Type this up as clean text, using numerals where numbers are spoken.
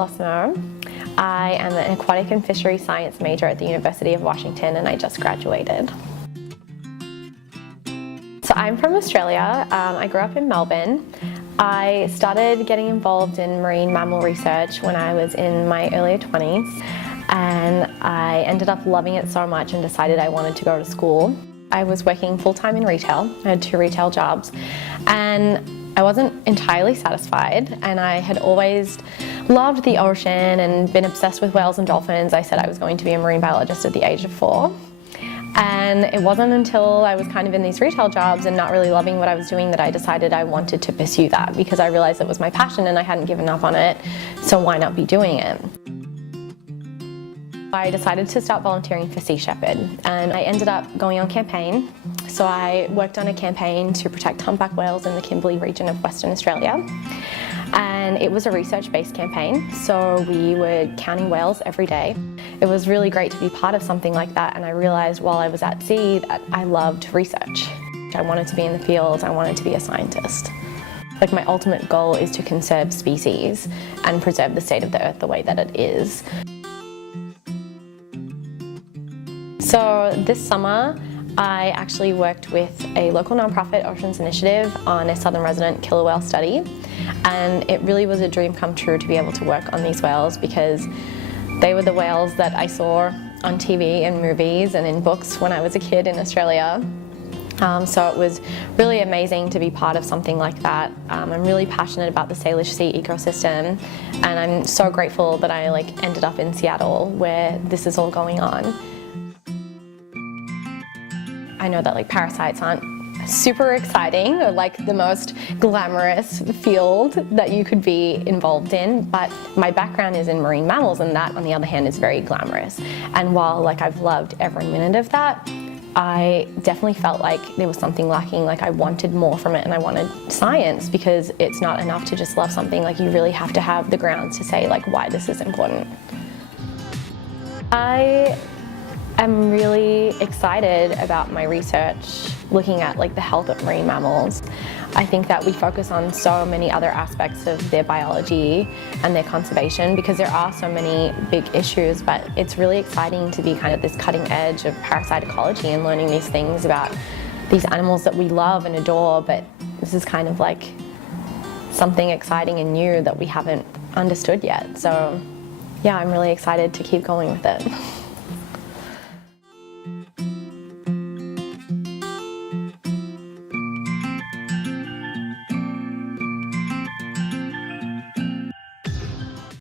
Colosimo. I am an aquatic and fisheries science major at the University of Washington, and I just graduated. So I'm from Australia. I grew up in Melbourne. I started getting involved in marine mammal research when I was in my earlier 20s, and I ended up loving it so much and decided I wanted to go to school. I was working full-time in retail. I had 2 retail jobs, and I wasn't entirely satisfied, and I had always loved the ocean and been obsessed with whales and dolphins. I said I was going to be a marine biologist at the age of 4. And it wasn't until I was kind of in these retail jobs and not really loving what I was doing that I decided I wanted to pursue that, because I realized it was my passion and I hadn't given up on it, so why not be doing it? I decided to start volunteering for Sea Shepherd, and I ended up going on campaign. So I worked on a campaign to protect humpback whales in the Kimberley region of Western Australia. And it was a research-based campaign, so we were counting whales every day. It was really great to be part of something like that, and I realized while I was at sea that I loved research. I wanted to be in the fields, I wanted to be a scientist. Like, my ultimate goal is to conserve species and preserve the state of the earth the way that it is. So this summer, I actually worked with a local nonprofit, Orcas Initiative, on a southern resident killer whale study. And it really was a dream come true to be able to work on these whales, because they were the whales that I saw on TV and movies and in books when I was a kid in Australia. So it was really amazing to be part of something like that. I'm really passionate about the Salish Sea ecosystem, and I'm so grateful that I ended up in Seattle where this is all going on. I know that parasites aren't super exciting or the most glamorous field that you could be involved in, but my background is in marine mammals, and that on the other hand is very glamorous. And while I've loved every minute of that, I definitely felt like there was something lacking. I wanted more from it, and I wanted science, because it's not enough to just love something. You really have to have the grounds to say why this is important. I'm really excited about my research looking at the health of marine mammals. I think that we focus on so many other aspects of their biology and their conservation because there are so many big issues, but it's really exciting to be kind of this cutting edge of parasite ecology and learning these things about these animals that we love and adore, but this is kind of something exciting and new that we haven't understood yet. So yeah, I'm really excited to keep going with it.